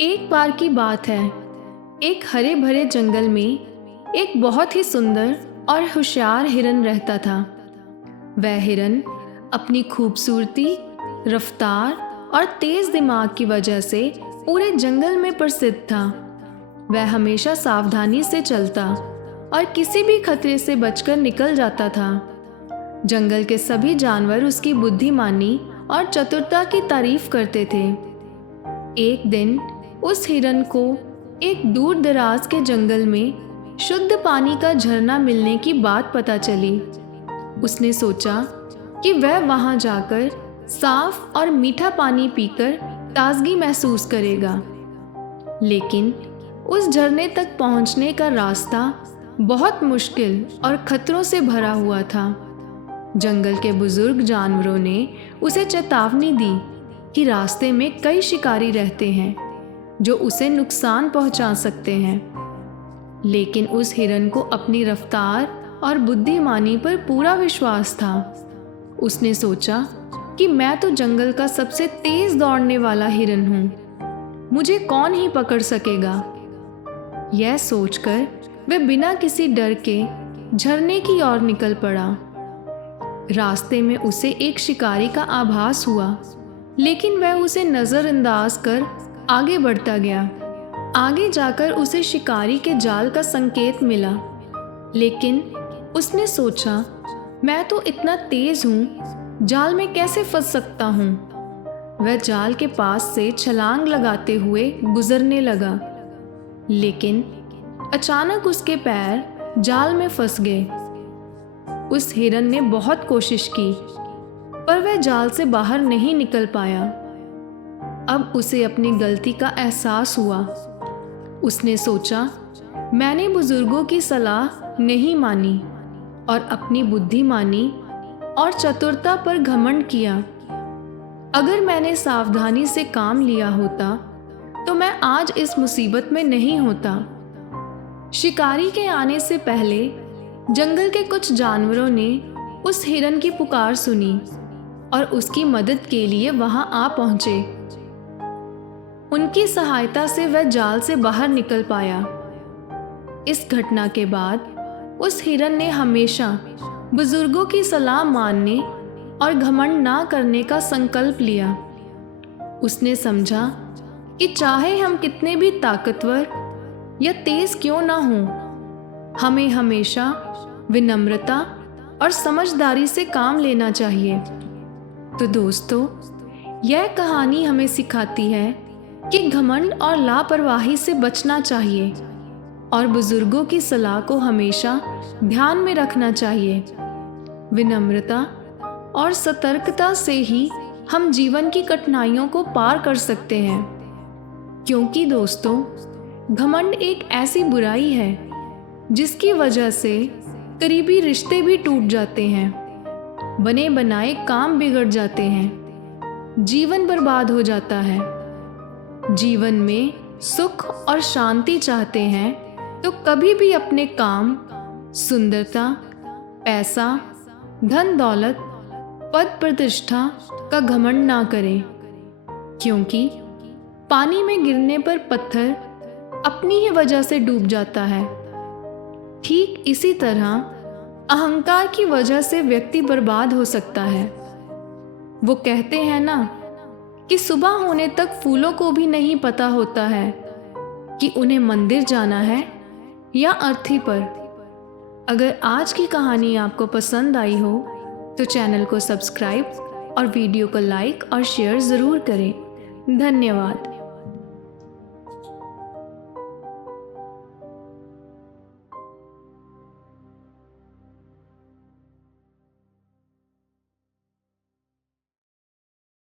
एक बार की बात है। एक हरे भरे जंगल में एक बहुत ही सुंदर और होशियार हिरन रहता था। वह हिरन अपनी खूबसूरती, रफ्तार और तेज दिमाग की वजह से पूरे जंगल में प्रसिद्ध था। वह हमेशा सावधानी से चलता और किसी भी खतरे से बचकर निकल जाता था। जंगल के सभी जानवर उसकी बुद्धिमानी और चतुरता की तारीफ करते थे। एक दिन उस हिरन को एक दूर दराज के जंगल में शुद्ध पानी का झरना मिलने की बात पता चली। उसने सोचा कि वह वहां जाकर साफ और मीठा पानी पीकर ताजगी महसूस करेगा। लेकिन उस झरने तक पहुंचने का रास्ता बहुत मुश्किल और खतरों से भरा हुआ था। जंगल के बुजुर्ग जानवरों ने उसे चेतावनी दी कि रास्ते में कई शिकारी रहते हैं जो उसे नुकसान पहुंचा सकते हैं। लेकिन उस हिरन को अपनी रफ्तार और बुद्धिमानी पर पूरा विश्वास था। उसने सोचा कि मैं तो जंगल का सबसे तेज दौड़ने वाला हिरन हूँ, मुझे कौन ही पकड़ सकेगा। यह सोचकर वह बिना किसी डर के झरने की ओर निकल पड़ा। रास्ते में उसे एक शिकारी का आभास हुआ, लेकिन वह उसे नज़रअंदाज कर आगे बढ़ता गया। आगे जाकर उसे शिकारी के जाल का संकेत मिला, लेकिन उसने सोचा मैं तो इतना तेज हूँ, जाल में कैसे फंस सकता हूँ। वह जाल के पास से छलांग लगाते हुए गुजरने लगा, लेकिन अचानक उसके पैर जाल में फंस गए। उस हिरन ने बहुत कोशिश की, पर वह जाल से बाहर नहीं निकल पाया। अब उसे अपनी गलती का एहसास हुआ। उसने सोचा मैंने बुजुर्गों की सलाह नहीं मानी और अपनी बुद्धिमानी और चतुरता पर घमंड किया। अगर मैंने सावधानी से काम लिया होता तो मैं आज इस मुसीबत में नहीं होता। शिकारी के आने से पहले जंगल के कुछ जानवरों ने उस हिरन की पुकार सुनी और उसकी मदद के लिए वहां आ पहुंचे। उनकी सहायता से वह जाल से बाहर निकल पाया। इस घटना के बाद उस हिरन ने हमेशा बुजुर्गों की सलाह मानने और घमंड ना करने का संकल्प लिया। उसने समझा कि चाहे हम कितने भी ताकतवर या तेज क्यों ना हों, हमें हमेशा विनम्रता और समझदारी से काम लेना चाहिए। तो दोस्तों, यह कहानी हमें सिखाती है कि घमंड और लापरवाही से बचना चाहिए और बुजुर्गों की सलाह को हमेशा ध्यान में रखना चाहिए। विनम्रता और सतर्कता से ही हम जीवन की कठिनाइयों को पार कर सकते हैं, क्योंकि दोस्तों, घमंड एक ऐसी बुराई है जिसकी वजह से करीबी रिश्ते भी टूट जाते हैं, बने बनाए काम बिगड़ जाते हैं, जीवन बर्बाद हो जाता है। जीवन में सुख और शांति चाहते हैं तो कभी भी अपने काम, सुंदरता, पैसा, धन दौलत, पद प्रतिष्ठा का घमंड ना करें, क्योंकि पानी में गिरने पर पत्थर अपनी ही वजह से डूब जाता है। ठीक इसी तरह अहंकार की वजह से व्यक्ति बर्बाद हो सकता है। वो कहते हैं ना कि सुबह होने तक फूलों को भी नहीं पता होता है कि उन्हें मंदिर जाना है या अर्थी पर। अगर आज की कहानी आपको पसंद आई हो तो चैनल को सब्सक्राइब और वीडियो को लाइक और शेयर ज़रूर करें। धन्यवाद।